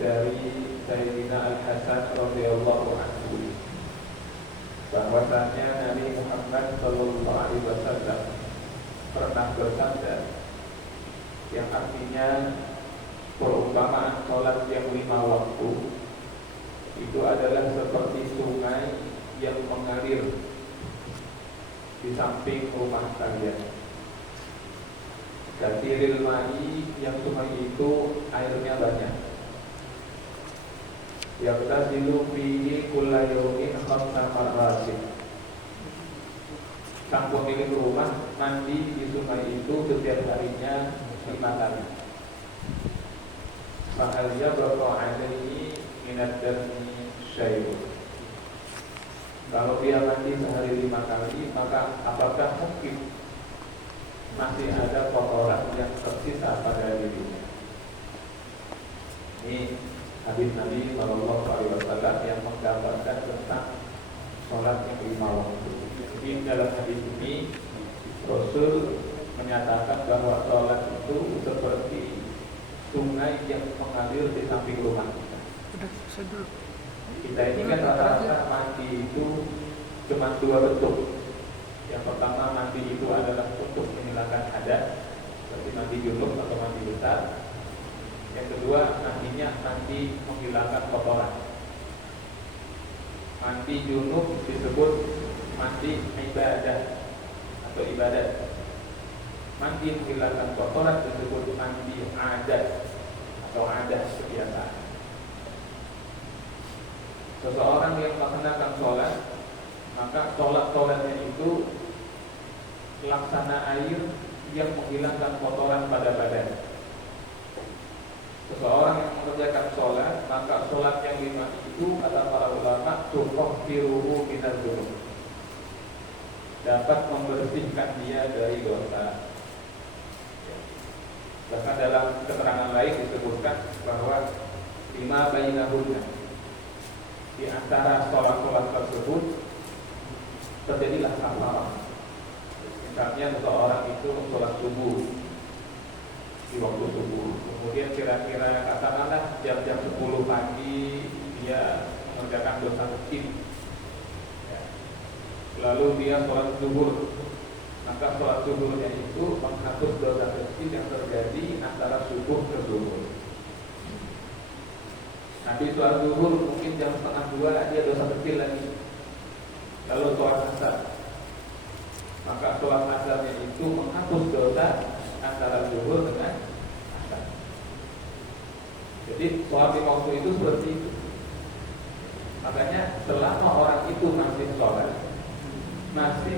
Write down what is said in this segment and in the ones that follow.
dari Sayyidina Al-Hasan radhiyallahu anhu bahwasanya Nabi Muhammad sallallahu alaihi wasallam pernah bersabda yang artinya perumpamaan sholat yang 5 waktu itu adalah seperti sungai yang mengalir di samping rumah kalian. Katsiril ma'i, yang sungai itu airnya banyak. Yaqtasilu fihi kulla yawmin 5 marratin. Sang pemilik rumah mandi di sungai itu setiap harinya 5 kali. Fahal yabqa alaihi minad dami syai'un. Kalau dia mandi sehari 5 kali, maka apakah mungkin masih ada kotoran yang tersisa pada dirinya? Ini hadis Nabi Shallallahu Alaihi Wasallam yang menggambarkan tentang sholat yang 5 waktu. Jadi dalam hadis ini Rasul menyatakan bahwa sholat itu seperti sungai yang mengalir di samping rumah kita. Kita ini kan rata-rata mandi itu cuma 2 bentuk. Yang pertama, mandi itu adalah untuk menghilangkan hadas, seperti mandi junub atau mandi besar. Yang kedua, mandinya mandi menghilangkan kotoran. Mandi junub disebut mandi ibadah atau ibadat. Mandi menghilangkan kotoran disebut mandi adat atau adat kebiasaan. Seseorang yang melaksanakan sholat, maka sholatnya itu laksana air yang menghilangkan kotoran pada badan. Seseorang yang mengerjakan sholat, maka sholat yang 5 itu kata para ulama tuqahhiruhu minadz dzunub, dapat membersihkan dia dari dosa. Bahkan dalam keterangan lain disebutkan bahwa 5 bainahunna, di antara sholat-sholat tersebut terjadilah kafarah. Misalnya seseorang itu sholat subuh di waktu subuh, kemudian kira-kira katakanlah jam-jam 10 pagi dia mengerjakan dosa kecil, lalu dia sholat zuhur, maka sholat zuhurnya itu menghapus dosa kecil yang terjadi antara subuh ke zuhur. Nanti sholat zuhur mungkin jam 1:30 dia dosa kecil lagi, lalu sholat asar, maka sholat asarnya itu menghapus dosa antara zuhur dengan asar. Jadi sholat 5 waktu itu seperti itu. Makanya selama orang itu masih sholat, masih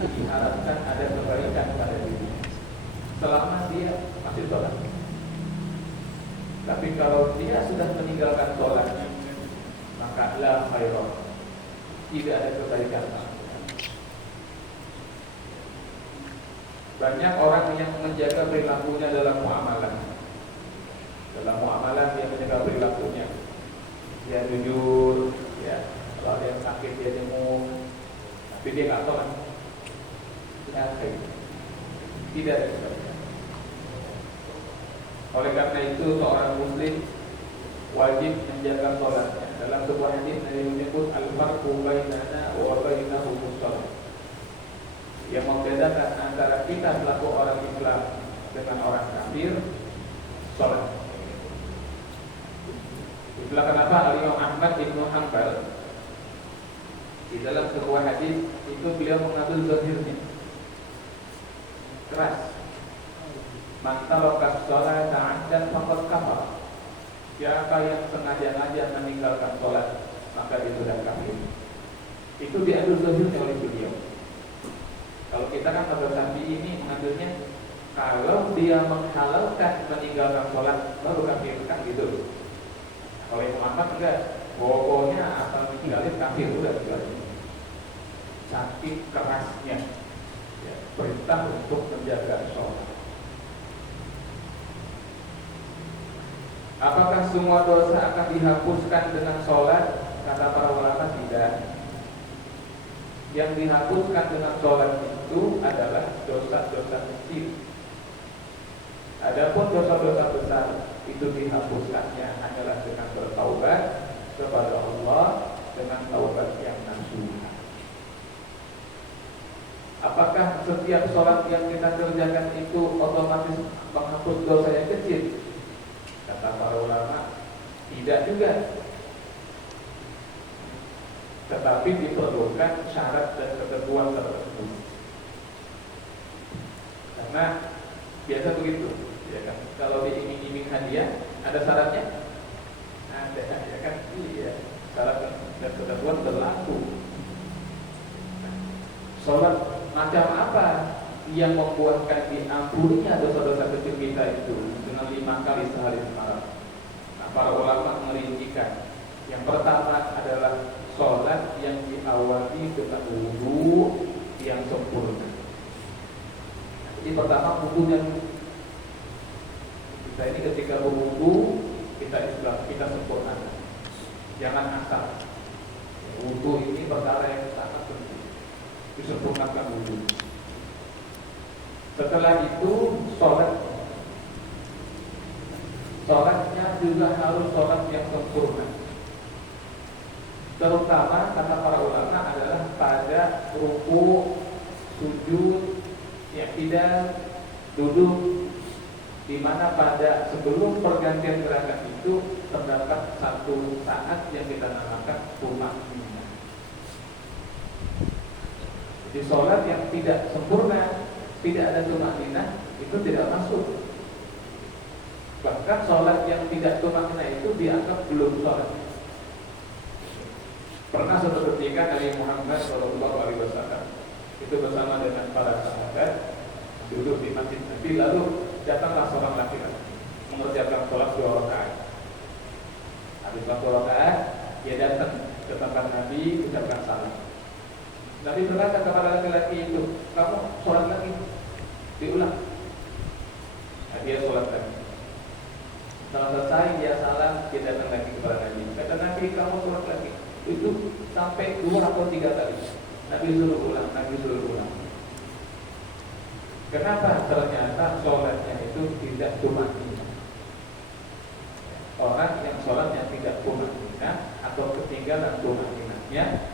diharapkan ada kebaikan pada dirinya selama dia masih sholat. Tapi kalau dia sudah meninggalkan sholatnya, maka la khairah, tidak ada kebaikan. Banyak orang yang menjaga perilakunya dalam muamalah. Dalam muamalah dia menjaga perilakunya. Dia jujur, ya. Kalau ada yang sakit dia jenguk, tapi dia nggak sholat. Tidak ada kebaikan. Oleh karena itu seorang muslim wajib menjaga sholatnya. Dalam sebuah hadis Nabi menyebut al-farqu bainana wa bainahum shalah, yang membedakan antara kita selaku orang Islam dengan orang kafir, sholat. Itulah kenapa Imam Ahmad bin Hanbal di dalam sebuah hadis itu beliau mengambil zahirnya keras. Man taraka sholata 'amdan faqad kafar. Siapa yang sengaja-ngaja meninggalkan sholat, maka dia sudah kafir. Itu diambil zahirnya oleh beliau. Kalau kita kan pada Syafi'i ini mengambilnya kalau dia menghalalkan meninggalkan sholat baru kafir, kan gitu. Kalau yang Muhammad enggak, pokoknya asal meninggalin kafir udah gitu. Saking kerasnya ya, perintah untuk menjaga sholat. Apakah semua dosa akan dihapuskan dengan sholat? Kata para ulama tidak. Yang dihapuskan dengan sholat itu adalah dosa-dosa kecil. Adapun dosa-dosa besar itu dihapuskannya hanyalah kepada Allah dengan taubat yang nasuha. Apakah setiap sholat yang kita kerjakan itu otomatis menghapus dosa yang kecil? Kata para ulama, tidak juga. Tetapi diperlukan syarat dan ketentuan tertentu. Karena biasa begitu, ya kan? Kalau diiming-iming hadiah, ada syaratnya? Ada, ya kan? Iya, syarat dan ketentuan berlaku. Sholat macam apa yang membuatkan diampuninya dosa-dosa kecil kita itu dengan 5 kali sehari semalam? Nah, para ulama merincikan. Yang pertama adalah sholat yang diawali dengan wudu yang sempurna. Jadi pertama wudunya, kita ini ketika berwudu kita sempurnakan. Jangan asal. Wudu ini perkara yang sangat penting. Disempurnakan wudu. Setelah itu sholatnya juga harus sholat yang sempurna. Terutama kata para ulama adalah pada ruku, sujud, i'tidal, duduk, di mana pada sebelum pergantian gerakan itu terdapat satu saat yang kita namakan tumakninah. Di sholat yang tidak sempurna, tidak ada tumakninah, itu tidak masuk. Bahkan sholat yang tidak tumakninah itu dianggap belum sholat. Pernah suatu ketika Nabi Muhammad SAW itu bersama dengan para sahabat duduk di masjid Nabi, lalu datanglah seorang laki-laki mengerjakan sholat 2 rakaat. Habis 1 rakaat, dia datang ke tempat Nabi ucapkan salam. Nabi berkata kepada laki-laki itu, kamu sholat lagi, diulang. Nah, dia sholat lagi. Setelah selesai dia salam, dia datang lagi kepada Nabi. Kata Nabi, kamu sholat lagi. Itu sampai 2 atau 3 kali. Nabi suruh ulang. Kenapa? Ternyata sholatnya itu tidak tumakninah. Orang yang sholatnya tidak tumakninah atau ketinggalan tumakninahnya,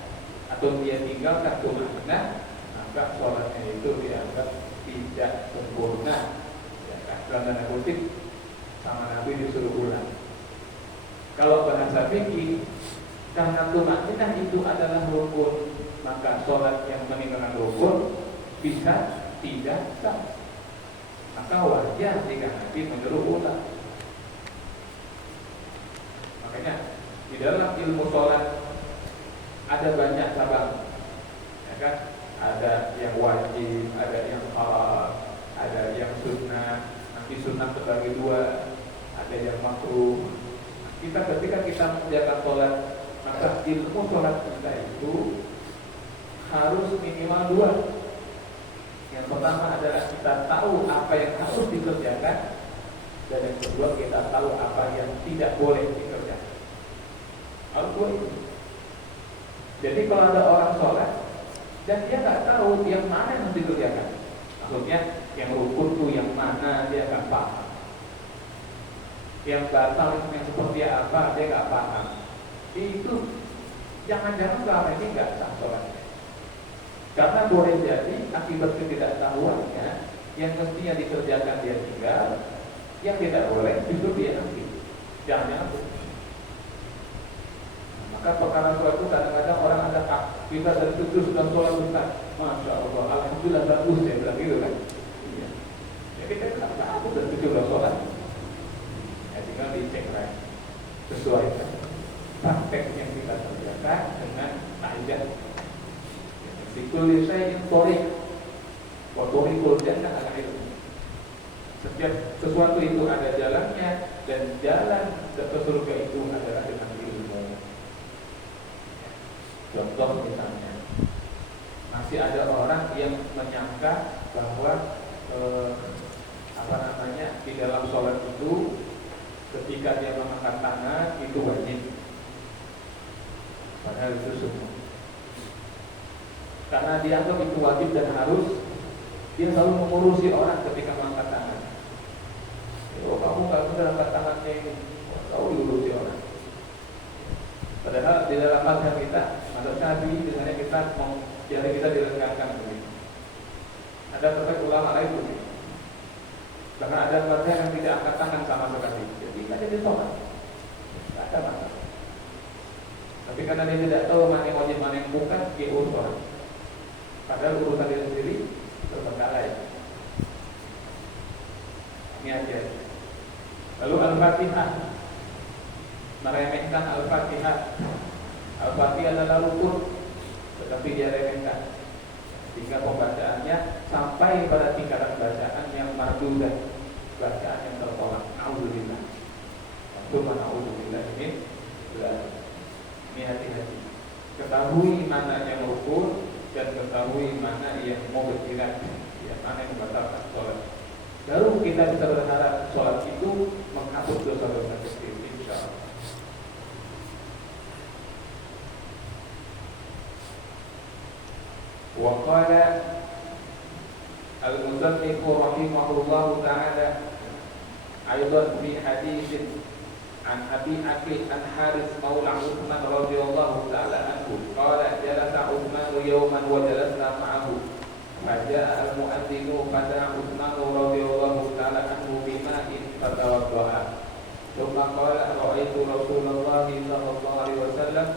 atau dia tinggalkan tumakninah, maka sholatnya itu dianggap tidak sempurna. Ya kan? Dalam tanda kutip, sama Nabi disuruh ulang. Kalau bahasa fikih, karena tumakninah itu adalah rukun, maka sholat yang meninggalkan rukun bisa tidak sah. Maka wajar jika Nabi menyuruh ulang. Makanya di dalam ilmu sholat ada banyak cabang, ya kan? Ada yang wajib, ada yang halal, ada yang sunnah. Nanti sunnah terbagi 2, ada yang makruh. Ketika kita mengerjakan sholat, maka ilmu sholat kita itu harus minimal 2. Yang pertama adalah kita tahu apa yang harus dikerjakan, dan yang kedua kita tahu apa yang tidak boleh dikerjakan. Harus 2 itu. Jadi kalau ada orang sholat dan dia nggak tahu yang mana yang harus dikerjakan, maksudnya yang rukun itu yang mana dia nggak paham, yang batal yang seperti apa dia nggak paham, itu jangan-jangan selama ini nggak sah sholatnya. Karena boleh jadi akibat ketidaktahuannya yang mestinya dikerjakan dia tinggal, yang tidak boleh justru dia ambil. Jangan-jangan. Maka perkara sholat itu kadang-kadang orang ada kita dari itu sudah sholat besar, masya Allah, alhamdulillah bagus, saya bilang gitu kan. Iya. Jadi kita kenapa aku dari itu sudah sholat? Ya tinggal dicek right, sesuaikan praktek yang kita kerjakan dengan kaidah. Fikul syai'in thoriq wa thoriqul jannah al-ilm. Setiap sesuatu itu ada jalannya, dan jalan ke surga itu adalah dengan ilmu. Contoh misalnya, masih ada orang yang menyangka bahwa di dalam sholat itu ketika dia mengangkat tangan itu wajib, padahal itu sunnah. Karena dianggap itu wajib dan harus, dia selalu mengurusi orang ketika mengangkat tangan. Oh, kamu nggak benar angkat tangannya ini, kau diurusi orang. bisa dilengkakan begitu. Ada terkait ulama lain begitu. Bahkan ada mereka yang tidak angkat tangan sama sekali, jadi nggak jadi sholat, nggak ada masalah. Tapi karena dia tidak tahu mana yang wajib mana yang bukan, dia sholat. Padahal urusan dia sendiri terbengkalai. Ini aja. Lalu Al-Fatihah, meremehkan Al-Fatihah. Al-Fatihah adalah rukun, tetapi dia remehkan. Sehingga pembacaannya sampai pada tingkatan bacaan yang mardudah, bacaan yang tertolak. Na'udzubillah. Cuma na'udzubillah ini hati-hati. Ketahui mana yang rukun dan ketahui mana yang mau berjirat, ya, mana yang membatalkan sholat. Baru kita bisa berharap sholat itu menghapus dosa-dosa kecil, insyaallah. Wa qala al-musannif rahimahullahu ta'ala aidan fi haditsin an Abi Aqil an Haris maula Utsman radhiyallahu ta'ala anhu qala jalasa Utsman yawman wa jalasna ma'ahu faja'a al-mu'adzinu fada'a Utsman radhiyallahu ta'ala anhu bima'in fatawadda'a thumma qala ra'aitu Rasulullah sallallahu alaihi wasallam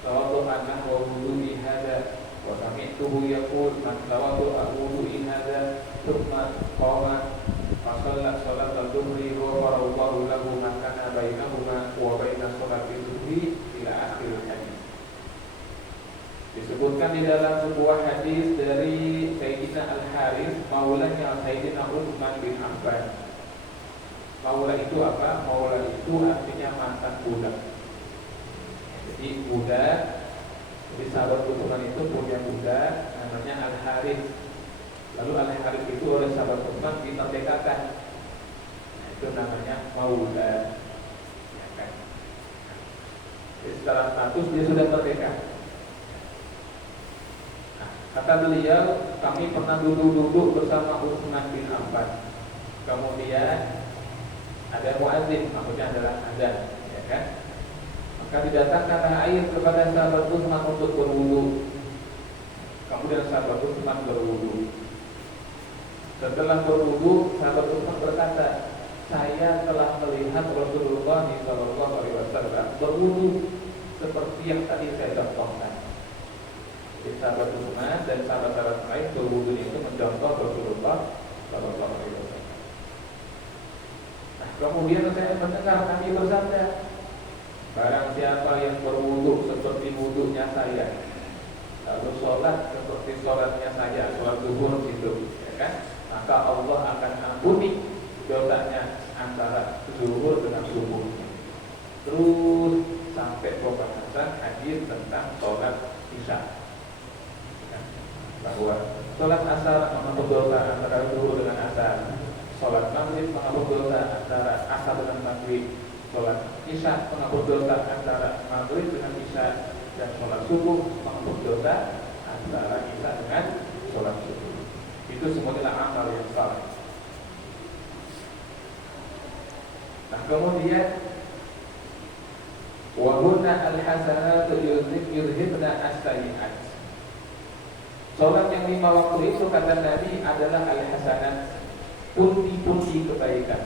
tawadda'a nahwa wudu'i hadha wa sami'tuhu yaqul man tawadda'a wudu'i hadha thumma qama fasalla salat al-dhuhri wa farallahu lahu ma kana bainahuma wa baina salati dhuhri ila akhir hadis. Disebutkan di dalam sebuah hadis dari Sayyidina Al-Haris maulanya Sayyidina Utsman bin Affan. Maula itu apa? Maula itu artinya mantan budak. Jadi budak, jadi sahabat Utsman itu punya budak namanya Al-Haris. Lalu Al-Haris itu oleh sahabat Utsman dimerdekakan. Nah, itu namanya maula. Ya kan? Jadi secara status dia sudah merdeka. Nah, kata beliau, kami pernah duduk bersama Utsman bin Affan. Kemudian ada muadzin, maksudnya adalah azan, ya kan? Maka didatangkan air kepada sahabat Utsman untuk berwudu. Kemudian sahabat Utsman berwudu. Setelah berwudu, sahabat Utsman berkata, saya telah melihat Rasulullah SAW berwudu seperti yang tadi saya contohkan. Jadi sahabat Utsman dan sahabat-sahabat lain berwudu itu mencontoh Rasulullah SAW. Nah, kemudian saya mendengar Nabi bersabda, barang siapa yang berwudu seperti wudunya saya, lalu sholat seperti sholatnya saya, sholat zuhur itu, ya kan? Maka Allah akan ampuni dosanya antara zuhur dengan subuh. Terus sampai pembahasan hadis tentang sholat isya, ya, bahwa sholat asar menghapus dosa antara zuhur dengan asar, sholat maghrib menghapus dosa antara asar dengan maghrib, sholat isya menghapus dosa antara maghrib dengan isya, dan sholat subuh menghapus dosa antara isya dengan sholat subuh. Itu semuanya amal yang saleh. Nah, kemudian wa hunna al-hasanatu yudhibna as-sayyi'at. Sholat yang 5 waktu itu kata Nabi adalah al-hasanat, pundi-pundi kebaikan.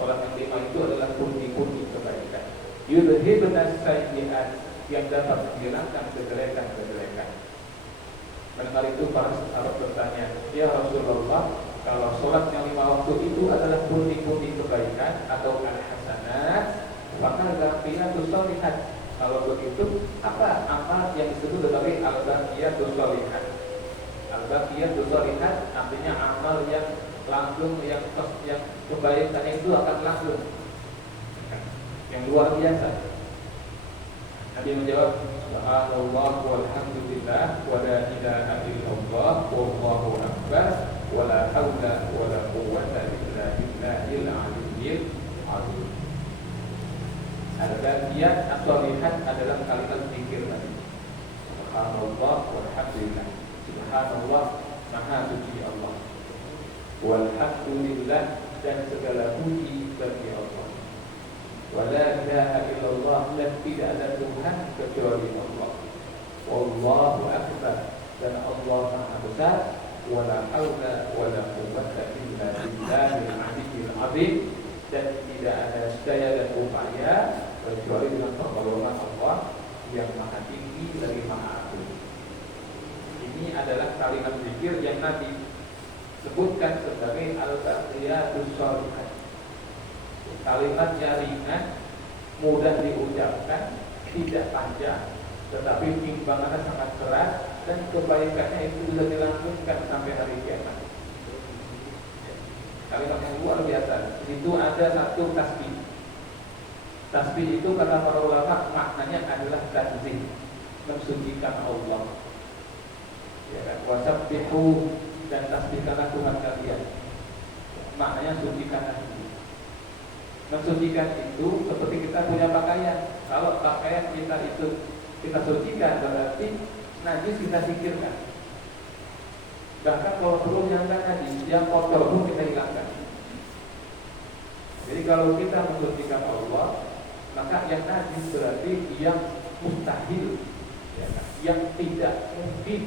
Sholat yang 5 itu adalah pundi-pundi kebaikan. Yudhibna as-sayyi'at, yang dapat menghilangkan kejelekan-kejelekan. Mendengar itu para sahabat bertanya, ya Rasulullah, kalau sholat yang 5 waktu itu adalah pundi-pundi kebaikan atau al-hasanat, maka al-baqiyatus sholihat. Kalau begitu, apa amal yang disebut sebagai al-baqiyatus sholihat? Al-baqiyatus sholihat artinya amal yang langsung, yang kebaikan itu akan langsung, yang luar biasa. Nabi menjawab, subhanallah walhamdulillah wa la ilaha illallah wallahu akbar wa la haula wa la quwwata illa billahil aliyyil azim. Al-baqiyat as-sholihat adalah kalimat zikir tadi. Subhanallah walhamdulillah. Subhanallah, maha suci Allah. Walhamdulillah, dan segala puji bagi Allah. Wa la ilaha illallah, dan tidak ada Tuhan kecuali Allah. Wallahu akbar, dan Allah Maha Besar. Wala haula wala quwwata illa billahil aliyyil azim, dan tidak ada daya dan upaya kecuali dengan pertolongan Allah yang Maha Tinggi lagi Maha Agung. Ini adalah kalimat zikir yang Nabi sebutkan sebagai al-baqiyatus shalihat. Kalimatnya ringan, mudah diucapkan, tidak panjang, tetapi timbangannya sangat berat dan kebaikannya itu bisa dilanjutkan sampai hari kiamat. Kalimat yang luar biasa. Di situ ada satu tasbih. Tasbih itu kata para ulama maknanya adalah tanzih, mensucikan Allah. Ya kan? Wasabbihu, dan tasbihkanlah Tuhan kalian. Maknanya sucikanlah diri. Mensucikan itu seperti kita punya pakaian. Kalau pakaian kita itu kita sucikan, berarti najis kita singkirkan. Bahkan kalau perlu yang najis, yang kotor pun kita hilangkan. Jadi kalau kita mensucikan Allah, maka yang najis berarti yang mustahil, ya kan? Yang tidak mungkin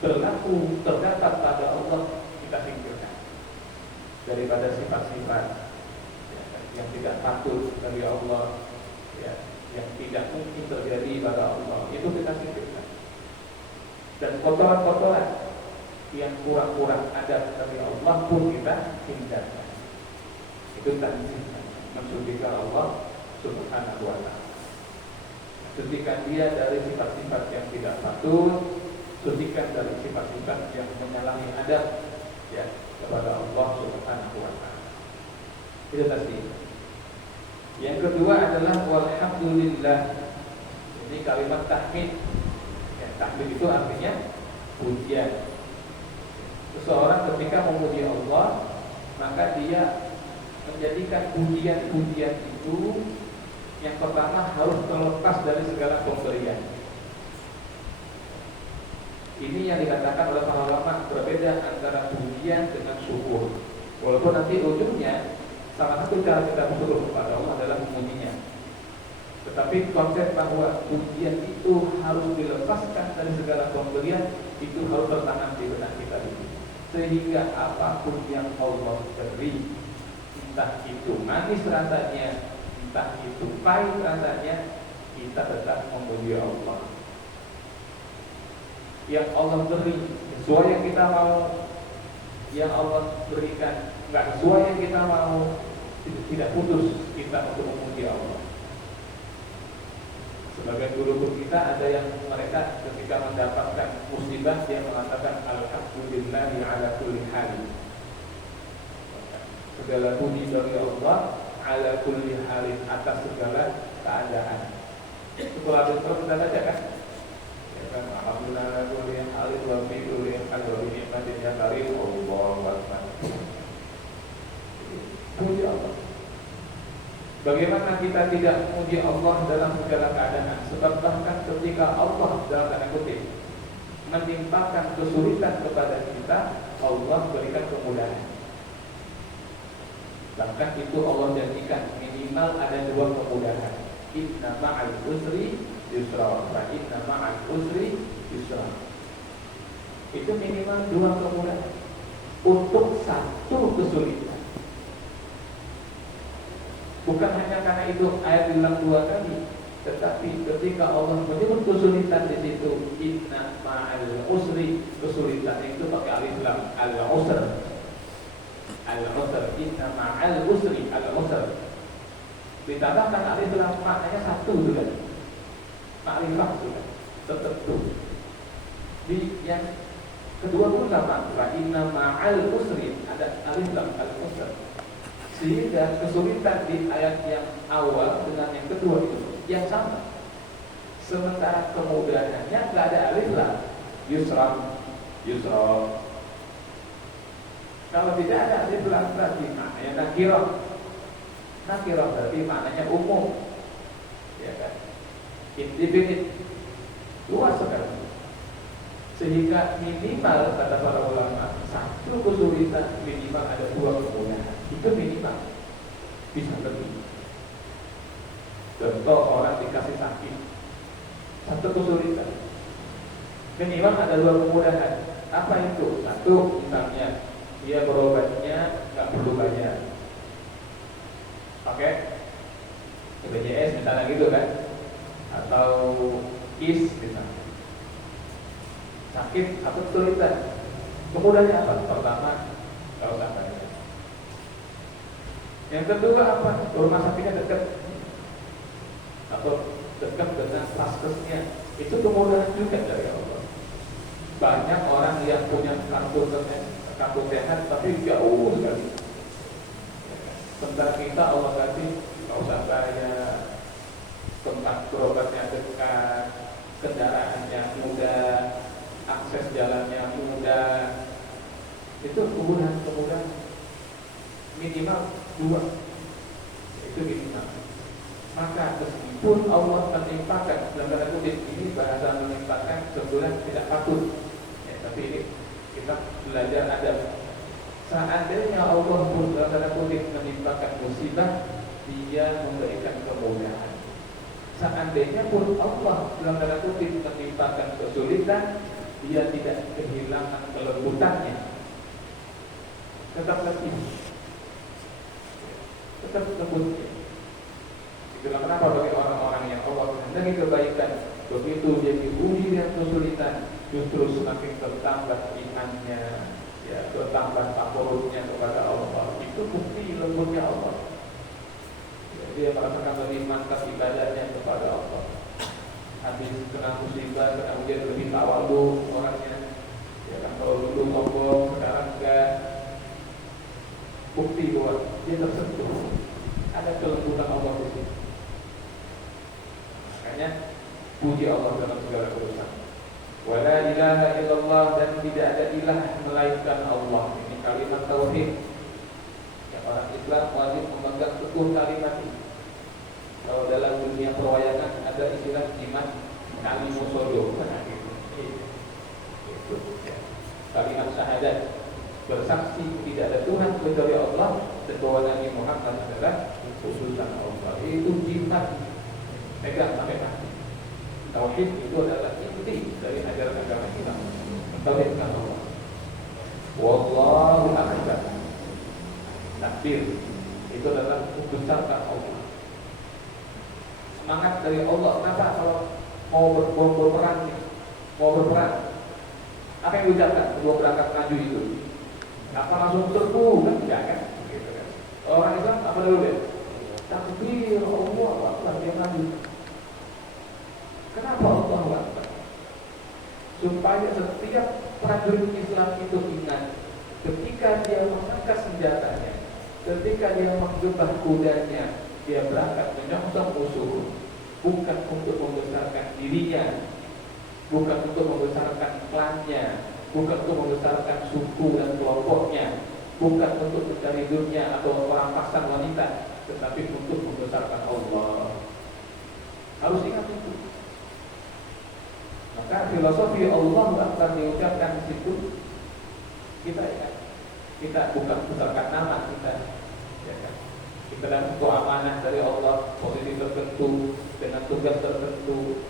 berlaku terdapat pada Allah, kita singkirkan daripada sifat-sifat, ya kan? Yang tidak patut dari Allah, ya, yang tidak mungkin terjadi pada Allah, itu kita singkirkan. Dan kotoran-kotoran yang kurang-kurang ada dari Allah pun kita hindarkan. Itu tanzih, mensucikan Allah Subhanahu wa ta'ala. Sucikan dia dari sifat-sifat yang tidak patut, sucikan dari sifat-sifat yang menyalahi adab, ya, kepada Allah Subhanahu wa ta'ala. Itu tasbih. Yang kedua adalah walhamdulillah. Ini kalimat tahmid. Ya, tahmid itu artinya pujian. Seseorang ketika memuji Allah, maka dia menjadikan pujian-pujian itu yang pertama harus terlepas dari segala pemberian. Ini yang dikatakan oleh para ulama, berbeda antara pujian dengan syukur. Walaupun nanti ujungnya salah satu cara kita bersyukur kepada Allah adalah memujinya. Tetapi konsep bahwa pujian itu harus dilepaskan dari segala pemberian, itu harus tertanam di benak kita ini. Sehingga apapun yang Allah beri, entah itu manis rasanya, entah itu pahit rasanya, kita tetap memuji Allah. Yang Allah beri sesuai yang kita mau, yang Allah berikan nggak sesuai yang kita mau, tidak putus kita untuk memuji Allah. Sebagai guru kita ada yang mereka ketika mendapatkan musibah dia mengatakan alhamdulillahi ala kulli hal. Segala puji bagi Allah ala kulli halin, atas segala keadaan. Itu kalau kita baca kan? Ya kan, alhamdulillah ala kulli halin wa fi kulli hal wa bi ni'matin ya karim Allahu akbar. Puji Allah. Bagaimana kita tidak memuji Allah dalam segala keadaan? Sebab bahkan ketika Allah dalam tanda kutip menimpakan kesulitan kepada kita, Allah berikan kemudahan. Bahkan itu Allah janjikan minimal ada dua kemudahan. Inna ma'al usri yusra, wa inna ma'al usri yusra. Itu minimal dua kemudahan untuk satu kesulitan. Bukan hanya karena itu ayat bilang dua kali, tetapi ketika Allah menyebut kesulitan di situ, inna ma'al usri, kesulitan itu pakai alif lam, al-usr, al-usr, inna ma'al usri, al-usr. Ditambahkan alif lam, maknanya satu sudah, ma'rifah sudah, tertentu. Di yang kedua pun sama, inna ma'al usri, ada alif lam, al-usr. Sehingga kesulitan di ayat yang awal dengan yang kedua itu yang sama. Sementara kemudahannya nggak ada alif lam, yusra, yusra. Kalau tidak ada alif lam berarti maknanya nakirah. Nakirah berarti maknanya umum, ya kan? Indefinite, luas sekali. Sehingga minimal kata para ulama satu kesulitan minimal ada dua kemudahan. Itu minimal, bisa lebih. Contoh orang dikasih sakit, satu kesulitan, Minimal ada 2 kemudahan. Apa itu? Satu, misalnya dia berobatnya nggak perlu bayar. Oke? BPJS misalnya gitu kan, atau KIS misalnya. Sakit atau kesulitan, kemudahannya apa? Pertama, kalau usah bayar. Yang kedua apa? Rumah sakitnya dekat atau dekat dengan paskesnya, itu kemudahan juga dari Allah. Banyak orang yang punya kartu sehat tapi jauh sekali. Sementara kita Allah kasih nggak usah bayar, tempat berobatnya dekat, kendaraannya mudah, akses jalannya mudah. Itu kemudahan minimal 2. Itu minimal. Maka meskipun Allah menimpakan, dalam tanda kutip ini bahasa menimpakan sebenarnya tidak patut ya, tapi ini kita belajar adab. Seandainya Allah pun dalam tanda kutip menimpakan musibah, Dia memberikan kemudahan. Seandainya pun Allah dalam tanda kutip menimpakan kesulitan, Dia tidak kehilangan kelembutannya. Tetap letih, tetap lembut. Itulah kenapa bagi orang-orang yang Allah kehendaki kebaikan, begitu dia diuji dengan kesulitan, justru semakin bertambah imannya, ya, bertambah takarubnya kepada Allah. Itu bukti lembutnya Allah. Ya, dia merasakan lebih mantap ibadahnya kepada Allah. Habis kena musibah, kena ujian lebih tawadhu orangnya. Ya kan, kalau dulu sombong, sekarang enggak. Bukti bahwa dia tersentuh. Ada kelembutan Allah di sini. Makanya puji Allah dalam segala urusan. Wala ilaha illallah, dan tidak ada ilah melainkan Allah. Ini kalimat tauhid. Ya, orang Islam wajib memegang teguh kalimat ini. Kalau dalam dunia perwayangan ada istilah iman kalimusodo. Nah, itu ya. Kalimat syahadat, bersaksi tidak ada Tuhan kecuali Allah dan bahwa Nabi Muhammad adalah utusan Allah. Itu jimat, pegang sampai mati. Tauhid itu adalah inti dari ajaran agama Islam. Mentauhidkan Allah. Wallahu akbar. Takbir itu adalah membesarkan Allah. Semangat dari Allah. Kenapa kalau mau berperang, apa yang diucapkan? Sebelum berangkat maju itu. Apa langsung serbu kan? Tidak kan? Gitu kan? Orang Islam apa dulu deh? Takbir Allah Akbar, dia maju. Kenapa Allah Akbar? Supaya setiap prajurit Islam itu ingat, ketika dia mengangkat senjatanya, ketika dia menggebah kudanya, dia berangkat menyongsong musuh, bukan untuk membesarkan dirinya, bukan untuk membesarkan klannya, bukan untuk membesarkan suku dan kelompoknya, bukan untuk mencari dunia atau perampasan wanita, tetapi untuk membesarkan Allah. Harus ingat itu. Maka filosofi Allah akan diucapkan di situ. Kita ingat, kita bukan membesarkan nama kita, ya kan? Kita dapat amanah dari Allah, posisi tertentu dengan tugas tertentu,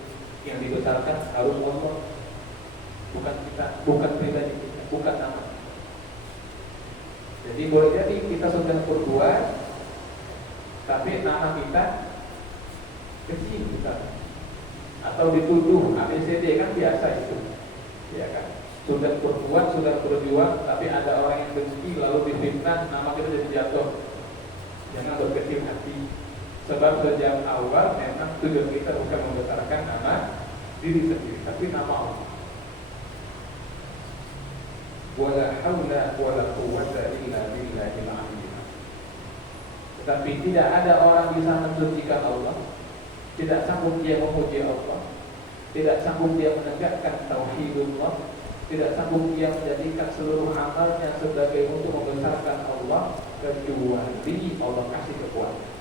yang dibesarkan harus Allah, bukan kita, bukan pribadi kita, bukan nama. Jadi boleh jadi kita sudah berbuat, tapi nama kita kecil kita, atau dituduh ABCD, kan biasa itu, ya kan? Sudah berbuat, sudah berjuang, tapi ada orang yang benci lalu difitnah, nama kita jadi jatuh. Jangan berkecil hati. Sebab sejak awal memang tujuan kita bukan membesarkan nama diri sendiri, tapi nama Allah. Wala haula wala quwwata illa billahil aliyyil azim. Tetapi tidak ada orang bisa mensucikan Allah, tidak sanggup dia memuji Allah, tidak sanggup dia menegakkan tauhidullah, tidak sanggup dia menjadikan seluruh amalnya sebagai untuk membesarkan Allah, kecuali Allah kasih kekuatan.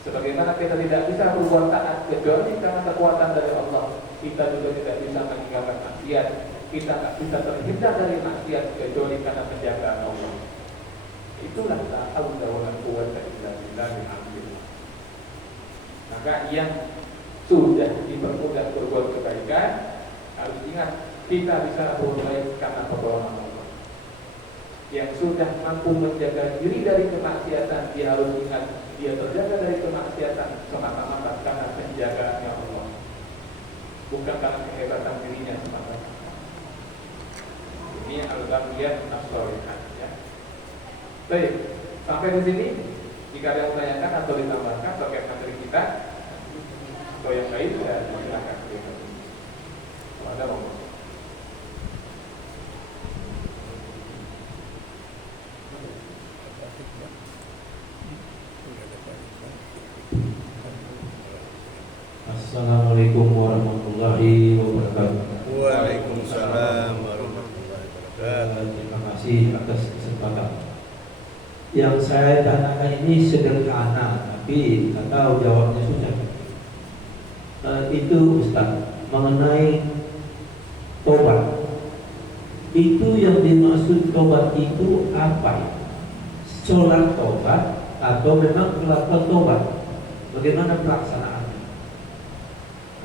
Sebagaimana kita tidak bisa berbuat taat kecuali karena kekuatan dari Allah, kita juga tidak bisa meninggalkan maksiat, kita tidak bisa terhindar dari maksiat kecuali karena penjagaan Allah. Itulah la haula wala quwwata illa billahil aliyyil azim. Maka yang sudah dipermudah berbuat kebaikan, harus ingat kita bisa berbuat baik karena pertolongan Allah. Yang sudah mampu menjaga diri dari kemaksiatan, dia harus ingat dia terjaga dari kemaksiatan semata-mata karena penjagaannya Allah, bukan karena kehebatan dirinya semata-mata. Ini al-baqiyat as-shalihah, ya. Baik, sampai di sini. Jika ada yang menanyakan atau ditambahkan terkait materi kita atau yang lain, ya silakan. Kalau ada mau. Assalamualaikum warahmatullahi wabarakatuh. Waalaikumsalam warahmatullahi wabarakatuh. Terima kasih atas kesempatan. Yang saya tanyakan ini sederhana, tapi nggak tahu jawabnya susah. Itu Ustaz, mengenai tobat. Itu yang dimaksud tobat itu apa? Sholat tobat atau memang melakukan tobat? Bagaimana pelaksanaannya?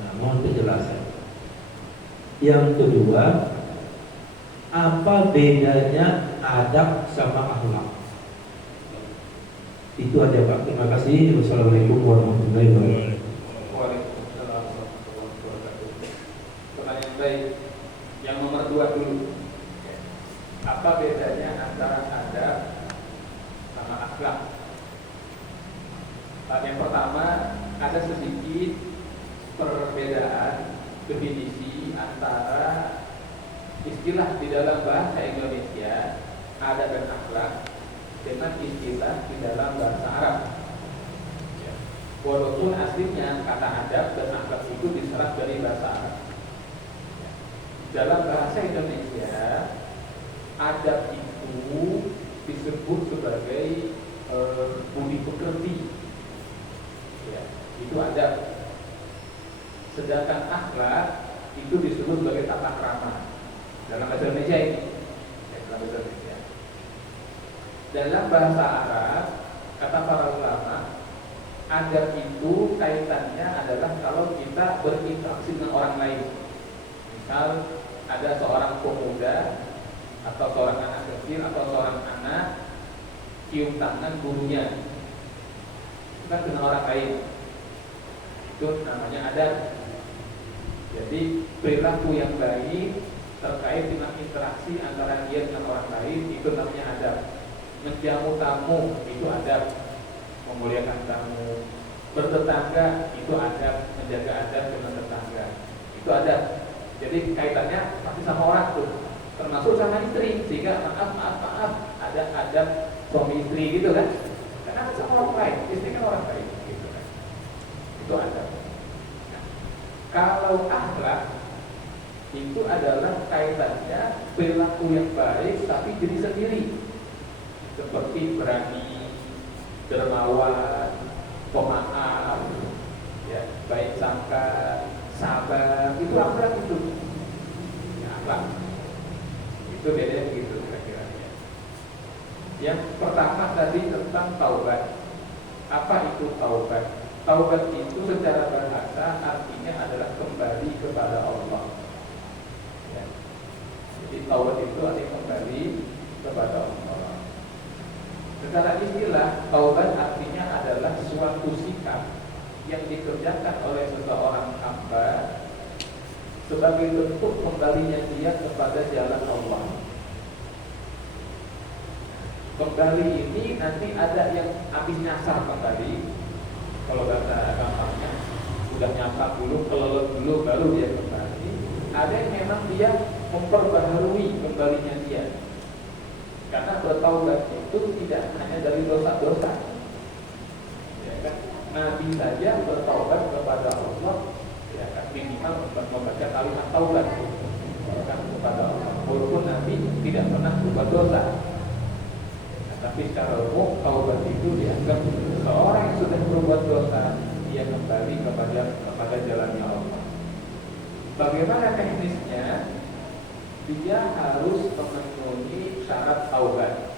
Nah, mohon penjelasan. Yang kedua, apa bedanya adab sama akhlak? Itu aja Pak. Terima kasih. Wassalamualaikum warahmatullahi wabarakatuh. Waalaikumsalam warahmatullahi wabarakatuh. Pertanyaan baik. Yang nomor 2 dulu. Apa bedanya antara adab sama akhlak? Yang pertama, ada sedikit perbedaan definisi antara istilah di dalam bahasa Indonesia adab dan akhlak dengan istilah di dalam bahasa Arab. Ya. Walaupun aslinya kata adab dan akhlak itu diserap dari bahasa Arab. Ya. Dalam bahasa Indonesia, adab itu disebut sebagai budi pekerti. Ya, itu adab. Sedangkan akhlak itu disebut sebagai tata krama dalam bahasa Indonesia ini. Ya, dalam bahasa Indonesia. Dalam bahasa Arab, kata para ulama, adab itu kaitannya adalah kalau kita berinteraksi dengan orang lain. Misal ada seorang pemuda atau seorang anak kecil atau seorang anak cium tangan gurunya, itu kan dengan orang lain. Itu namanya adab. Jadi perilaku yang baik terkait dengan interaksi antara dia dengan orang lain, itu namanya adab. Menjamu tamu itu adab, memuliakan tamu. Bertetangga itu adab, menjaga adab dengan tetangga itu adab. Jadi kaitannya pasti sama orang tuh, termasuk sama istri. Sehingga maaf ada adab suami istri gitu kan, karena sama orang lain, istri kan orang lain gitu kan. Itu adab. Nah, kalau akhlak itu adalah kaitannya perilaku yang baik tapi diri sendiri, seperti berani, dermawan, pemaaf, ya, baik sangka, sabar, itu akhlak itu. Ya, akhlak. Itu bedanya begitu kira-kira. Yang pertama tadi tentang taubat. Apa itu taubat? Taubat itu secara bahasa artinya adalah kembali kepada Allah. Ya. Jadi taubat itu artinya kembali kepada Allah. Secara istilah, taubat artinya adalah suatu sikap yang dikerjakan oleh seseorang hamba sebagai bentuk kembalinya dia kepada jalan Allah. Kembali ini nanti ada yang habis nyasar kembali, kalau bahasa gampangnya sudah nyasar dulu, kelelep dulu, baru dia kembali. Ada yang memang dia memperbaharui kembalinya dia. Karena bertaubat itu tidak hanya dari dosa-dosa, ya kan? Nabi saja bertaubat kepada Allah, ya kan? Minimal membaca kalimat taubat, ya kan? Kepada Allah. Walaupun Nabi tidak pernah berbuat dosa, nah, tapi secara umum taubat itu dianggap seorang yang sudah berbuat dosa, dia kembali kepada jalannya Allah. Bagaimana teknisnya? Dia harus memenuhi syarat taubat.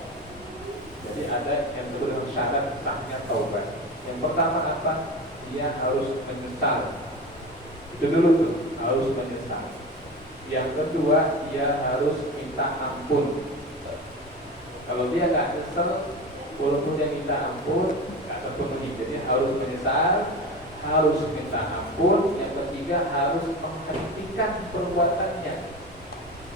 Jadi ada yang disebut dengan syarat sahnya taubat. Yang pertama apa? Dia harus menyesal Itu dulu tuh, harus menyesal. Yang kedua, dia harus minta ampun. Kalau dia nggak nyesel, walaupun dia minta ampun, nggak terpenuhi. Jadi harus menyesal, harus minta ampun. Yang ketiga, harus menghentikan perbuatannya.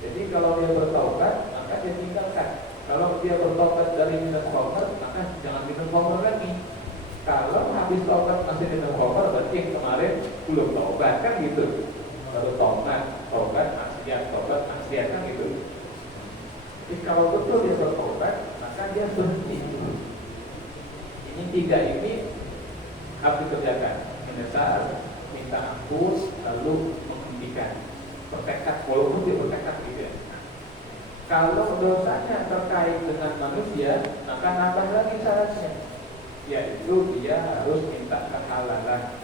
Jadi kalau dia bertaubat, maka dia tinggalkan. Kalau dia bertaubat dari minum khamr, maka jangan minum khamr lagi. Kalau habis taubat masih minum khamr, berarti yang kemarin belum taubat, kan gitu. Baru taubat maksiat kan gitu. Jadi kalau betul dia bertobat, maka dia berhenti. Ini tiga ini harus dikerjakan: menyesal, minta ampun, lalu menghentikan. Bertekad, walaupun dia bertekad gitu ya. Kalau dosanya terkait dengan manusia, maka nambah lagi syaratnya, yaitu dia harus minta kehalalan,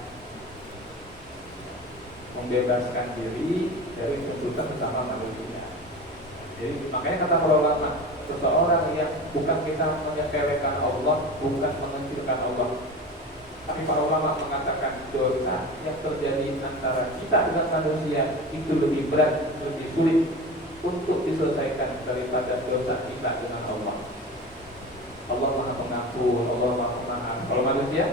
membebaskan diri dari tuntutan sama manusia. Jadi makanya kata para ulama, seseorang yang bukan kita menyepelekan Allah, bukan mengecilkan Allah, tapi para ulama mengatakan dosa yang terjadi antara kita dengan manusia itu lebih berat, lebih sulit untuk diselesaikan daripada dosa kita dengan Allah. Allah Maha Pengampun, Allah Maha Pemaaf. Kalau manusia,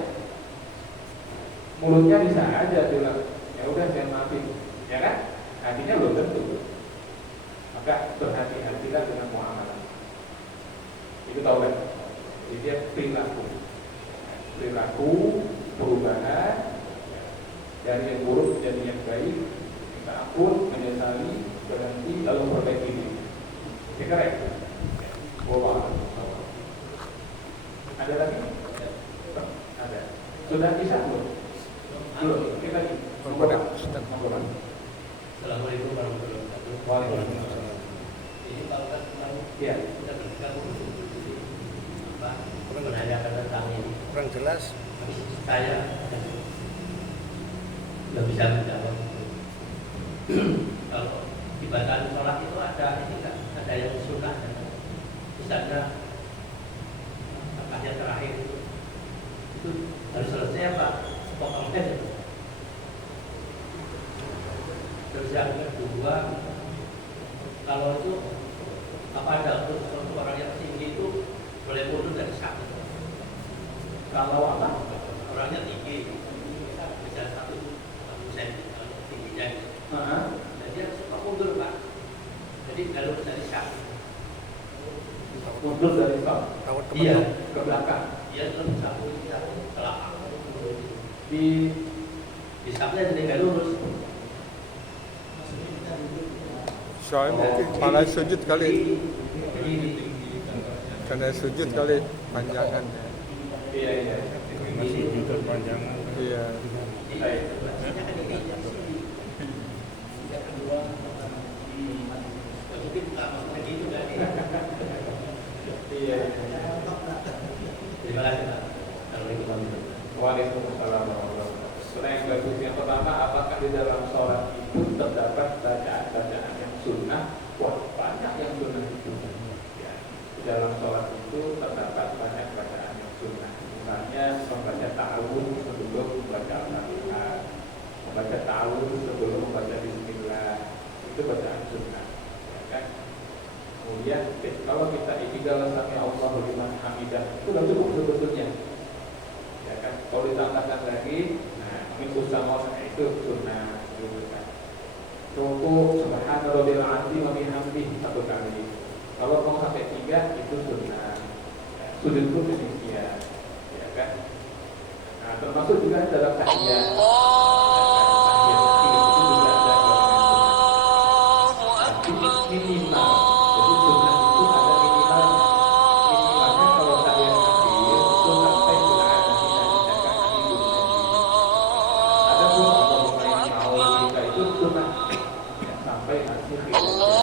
mulutnya bisa aja bilang, ya udah saya maafin, ya kan? Hatinya belum tentu. Maka berhati-hatilah dengan muamalah. Itu tahu kan? Jadi dia perilaku, perubahan dari yang buruk menjadi yang baik, minta ampun, menyesali, berhenti, lalu perbaiki diri. Ini keren. Wow. Ada lagi? Ada. Sudah bisa belum? Belum. Kita lagi. Assalamualaikum warahmatullahi wabarakatuh. Waalaikumsalam. Ini kalau kan Ya. kita bergabung menanyakan tentang ini. Kurang jelas. Saya nggak bisa menjawab. Kalau ibadah sholat itu ada ini nggak? Ada yang sunnah, misalnya yang terakhir itu harus selesai apa? Pokoknya. Terus yang kedua, kalau itu apa ada untuk orang yang tinggi itu boleh mundur dari satu. Kalau apa? Orangnya tinggi, bisa satu senti tingginya. Jadi harus suka mundur Pak. Jadi jalur dari satu. Mundur dari stop. Iya, Ke belakang. iya terus satu kita ke belakang. Di sampingnya jadi nggak lurus. Soalnya mungkin kepala sujud kali. Ini. Karena sujud kali panjangan. Iya. Sujud panjangan. Iya. Baik. Iya. Terima kasih Pak. Waalaikumsalam warahmatullahi wabarakatuh. Pertanyaan bagus. Yang pertama, apakah di dalam sholat itu terdapat bacaan-bacaan yang sunnah? Wah, banyak yang sunnah itu. Ya, di dalam sholat itu terdapat banyak bacaan yang sunnah. Misalnya membaca ta'awudz sebelum membaca Al-Fatihah, membaca ta'awudz sebelum membaca Bismillah, itu bacaan sunnah. Ya kan? Kemudian kalau kita iqtigal sami Allahu liman hamidah, itu sudah cukup sebetulnya. Ya kan? Kalau ditambahkan lagi, min usama itu sunnah gitu kan. Ruku subhana rabbil azim wa bihamdihi satu kali. Kalau mau sampai 3 itu sunnah. Ya, sujud pun demikian. Ya kan? Nah, termasuk juga dalam tahiyat.